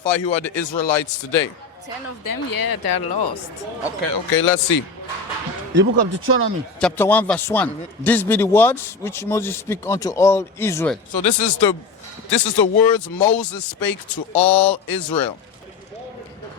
identify who are the Israelites today? 10 of them, yeah, they're lost. Okay, let's see. The book of Deuteronomy, chapter 1, verse 1. These be the words which Moses speak unto all Israel. So this is the words Moses spake to all Israel.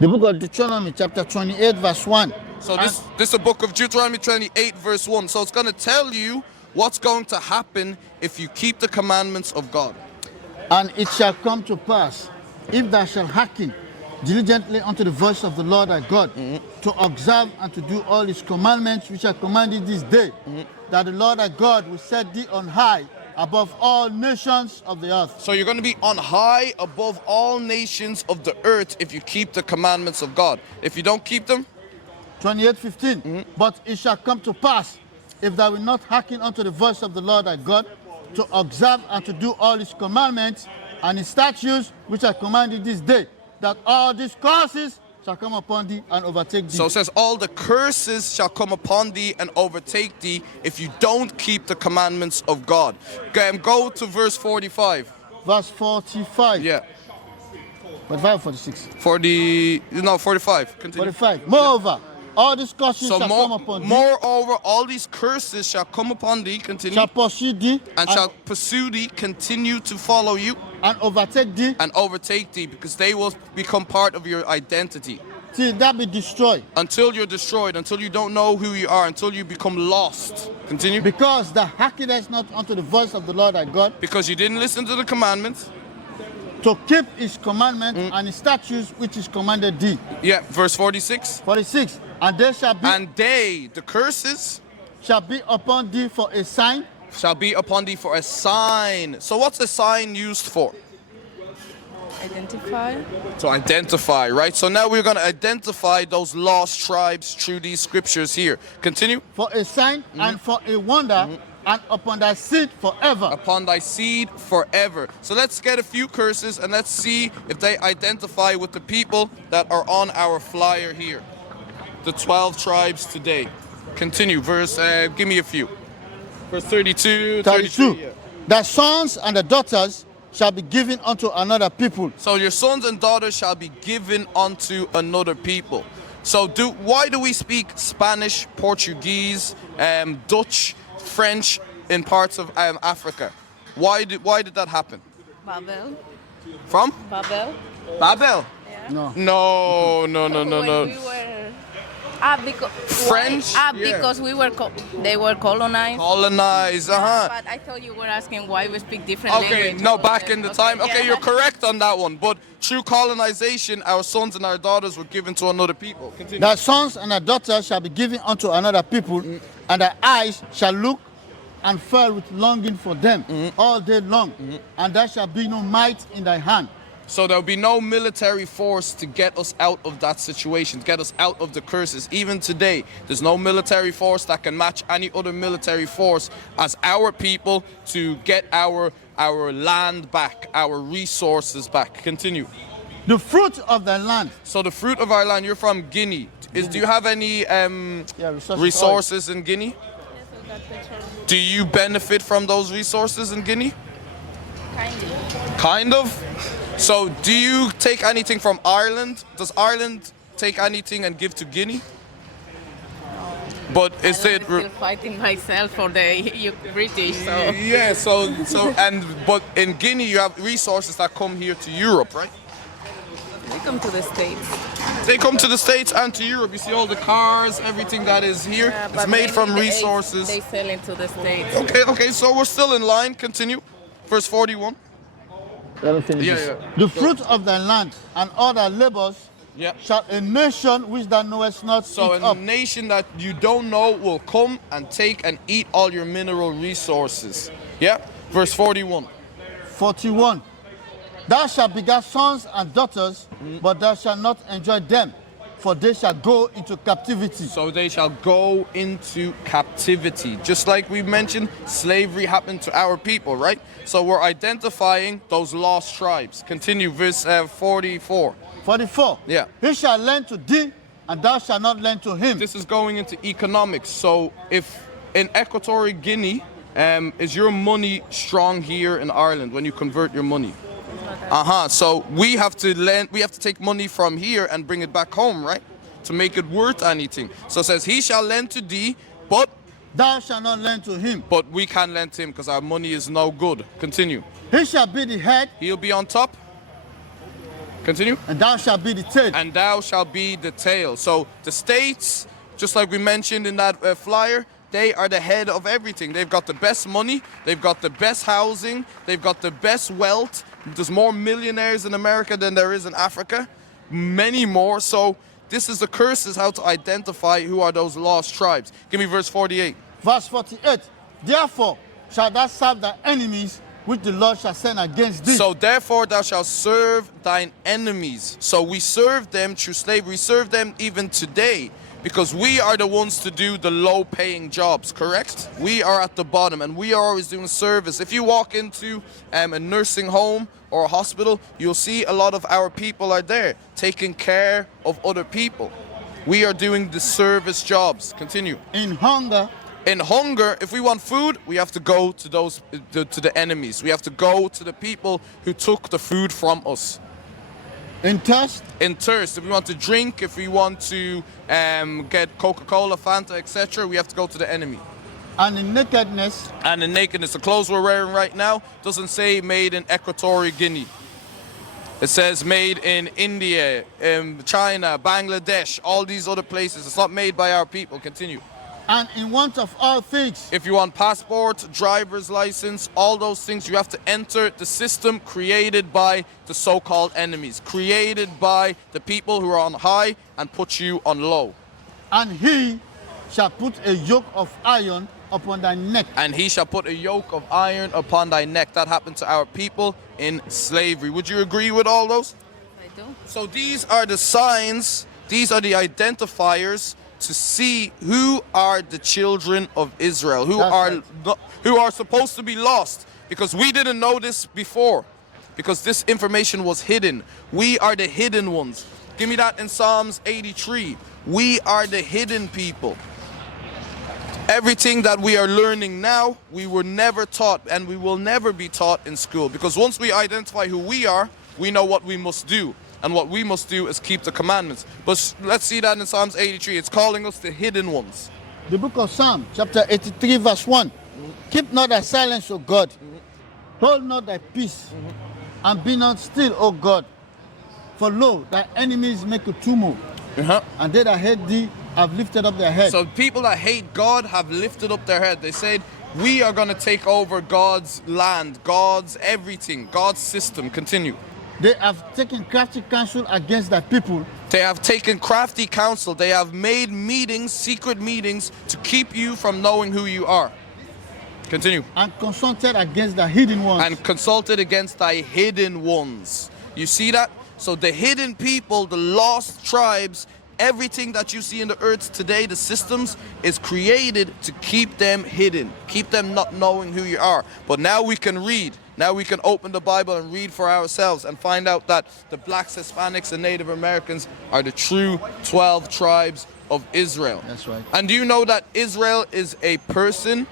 The book of Deuteronomy, chapter 28, verse 1. So this is the book of Deuteronomy 28, verse 1. So it's going to tell you what's going to happen if you keep the commandments of God. And it shall come to pass, if thou shalt hearken diligently unto the voice of the Lord thy God, to observe and to do all his commandments which are commanded this day, that the Lord thy God will set thee on high above all nations of the earth. So you're going to be on high above all nations of the earth if you keep the commandments of God. If you don't keep them, 28:15. But it shall come to pass, if thou wilt not hearken unto the voice of the Lord thy God, to observe and to do all his commandments and his statutes which are commanded this day, that all these curses shall come upon thee and overtake thee. so it says all the curses shall come upon thee and overtake thee if you don't keep the commandments of God. Go to verse 45. Verse 45. Yeah. 45 or 46? 45. Continue. 45. Moreover, all these curses So shall come upon thee, moreover, all these curses shall come upon thee, continue, shall pursue thee, and shall pursue thee, continue to follow you, and overtake thee, and overtake thee, because they will become part of your identity. till that be destroyed. Until you're destroyed, until you don't know who you are, until you become lost. Continue. Because thou hearkenest not unto the voice of the Lord thy God, Because you didn't listen to the commandments. to keep his commandments and his statutes which is commanded thee. Yeah, verse 46. 46. And they shall be, And they, the curses, shall be upon thee for a sign, shall be upon thee for a sign. So what's a sign used for? Identify. To identify, right? So now we're going to identify those lost tribes through these scriptures here. Continue. for a sign and for a wonder, and upon thy seed forever. Upon thy seed forever. So let's get a few curses and let's see if they identify with the people that are on our flyer here. The 12 tribes today. Continue. Verse, give me a few. Verse 32, 32. 33. Yeah. Thy sons and the daughters shall be given unto another people. So your sons and daughters shall be given unto another people. So why do we speak Spanish, Portuguese, Dutch, French in parts of Africa? Why did that happen? Babel. From? Babel. Babel? Yeah. No. No. When we were... because... French? Why? Yeah. Because they were colonized. Colonized, But I thought you were asking why we speak different Okay, language. no, back in the time. Okay, yeah. you're correct on that one. But through colonization, our sons and our daughters were given to another people. Continue. Thy sons and thy daughters shall be given unto another people, and thy eyes shall look and fail with longing for them all day long, and there shall be no might in thy hand. So there'll be no military force to get us out of that situation, to get us out of the curses. Even today, there's no military force that can match any other military force as our people to get our land back, our resources back. Continue. The fruit of thy land. So the fruit of our land, you're from Guinea. Do you have any resources in Guinea? Do you benefit from those resources in Guinea? Kind of? So do you take anything from Ireland? Does Ireland take anything and give to Guinea? But is it... I'm still fighting myself for the British, so... Yeah, but in Guinea you have resources that come here to Europe, right? They come to the States. They come to the States and to Europe. You see all the cars, everything that is here, Yeah, it's but made from mainly resources. They sell into the States. Okay, so we're still in line. Continue. Verse 41. Yeah. The fruit of thy land and all thy labors Yeah. shall a nation which thou knowest not So eat a up. nation that you don't know will come and take and eat all your mineral resources. Yeah? Verse 41. 41. Thou shalt beget sons and daughters, but thou shalt not enjoy them, for they shall go into captivity. So they shall go into captivity. Just like we mentioned, slavery happened to our people, right? So we're identifying those lost tribes. Continue, verse 44. 44. Yeah. He shall lend to thee, and thou shalt not lend to him. This is going into economics. So if in Equatorial Guinea, is your money strong here in Ireland when you convert your money? It's not So we have to take money from here and bring it back home, right? To make it worth anything. So it says, he shall lend to thee, but thou shalt not lend to him. we can't lend to him because our money is no good. Continue. He shall be the head, He'll be on top. Continue. and thou shalt be the tail. And thou shalt be the tail. So the states, just like we mentioned in that flyer, they are the head of everything. They've got the best money, they've got the best housing, they've got the best wealth. There's more millionaires in America than there is in Africa, many more. So this is the curses, how to identify who are those lost tribes. Give me verse 48. Verse 48. Therefore shalt thou serve thy enemies, which the Lord shall send against thee. So therefore thou shalt serve thine enemies. So we serve them through slavery. We serve them even today because we are the ones to do the low-paying jobs, correct? We are at the bottom and we are always doing service. If you walk into a nursing home or a hospital, you'll see a lot of our people are there taking care of other people. We are doing the service jobs. Continue. In hunger, In hunger, if we want food, we have to go to the enemies. We have to go to the people who took the food from us. in thirst, In thirst, if we want to drink, if we want to get Coca-Cola, Fanta, etc., we have to go to the enemy. and in nakedness, And in nakedness, the clothes we're wearing right now doesn't say made in Equatorial Guinea. It says made in India, China, Bangladesh, all these other places. It's not made by our people. Continue. and in want of all things. If you want passport, driver's license, all those things, you have to enter the system created by the so-called enemies, created by the people who are on high and put you on low. And he shall put a yoke of iron upon thy neck. And he shall put a yoke of iron upon thy neck. That happened to our people in slavery. Would you agree with all those? I do. So these are the signs, these are the identifiers to see who are the children of Israel, That's right. who are supposed to be lost, because we didn't know this before, because this information was hidden. We are the hidden ones. Give me that in Psalms 83. We are the hidden people. Everything that we are learning now, we were never taught and we will never be taught in school, because once we identify who we are, we know what we must do. And what we must do is keep the commandments. But let's see that in Psalms 83. It's calling us the hidden ones. The book of Psalm, chapter 83, verse 1. Keep not thy silence, O God. Hold not thy peace, and be not still, O God. For lo, thy enemies make a tumult, and they that hate thee have lifted up their head. So people that hate God have lifted up their head. They said, we are going to take over God's land, God's everything, God's system. Continue. They have taken crafty counsel against thy people, They have taken crafty counsel. They have made meetings, secret meetings, to keep you from knowing who you are. Continue. and consulted against the hidden ones. And consulted against thy hidden ones. You see that? So the hidden people, the lost tribes, everything that you see in the earth today, the systems, is created to keep them hidden, keep them not knowing who you are. But now we can read. Now we can open the Bible and read for ourselves and find out that the blacks, Hispanics, and Native Americans are the true 12 tribes of Israel. That's right. And do you know that Israel is a person?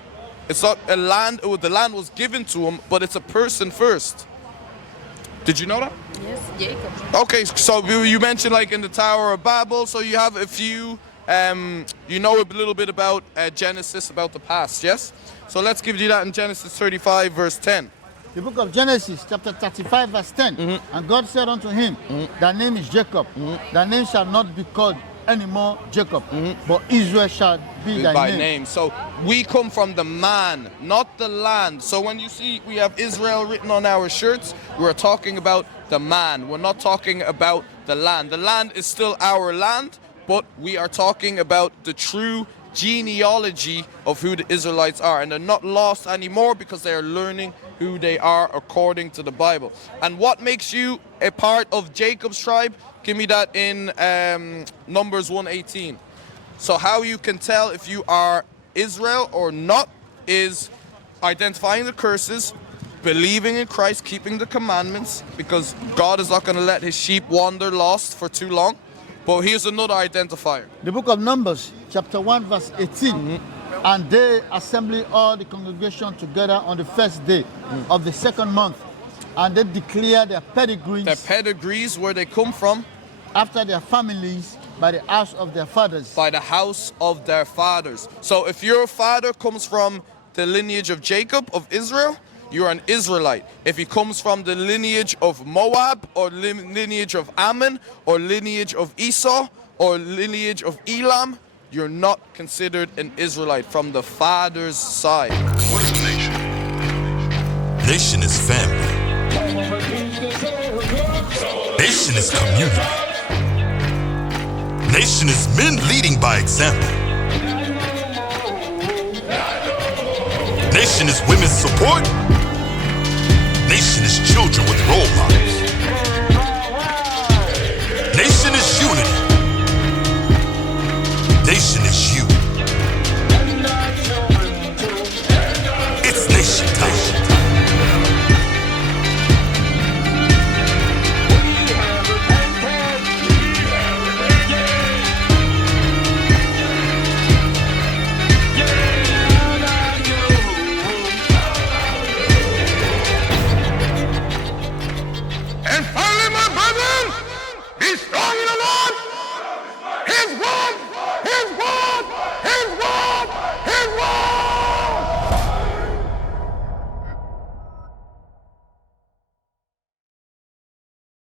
It's not a land. The land was given to them, but it's a person first. Did you know that? Yes, Jacob. Okay, so you mentioned like in the Tower of Babel, so you have a few, you know a little bit about Genesis, about the past, yes? So let's give you that in Genesis 35, verse 10. The book of Genesis, chapter 35, verse 10. And God said unto him, thy name is Jacob. Thy name shall not be called anymore Jacob, but Israel shall be thy By name. name. So we come from the man, not the land. So when you see we have Israel written on our shirts, we're talking about the man. We're not talking about the land. The land is still our land, but we are talking about the true genealogy of who the Israelites are. And they're not lost anymore because they are learning who they are according to the Bible. And what makes you a part of Jacob's tribe? Give me that in Numbers 1:18. So how you can tell if you are Israel or not is identifying the curses, believing in Christ, keeping the commandments, because God is not going to let his sheep wander lost for too long. But here's another identifier. The book of Numbers, chapter 1, verse 18. And they assembled all the congregation together on the first day of the second month. and they declare their pedigrees their pedigrees, where they come from, after their families by the house of their fathers. by the house of their fathers. So if your father comes from the lineage of Jacob, of Israel, you're an Israelite. If he comes from the lineage of Moab, or lineage of Ammon, or lineage of Esau, or lineage of Elam, you're not considered an Israelite from the father's side. What is a nation? Nation is family. Nation is community. Nation is men leading by example. Nation is women's support. Nation is children with role models. Nation is unity. Nation is you. It's nation time. And finally, my brethren, be strong in the Lord. His word, his word.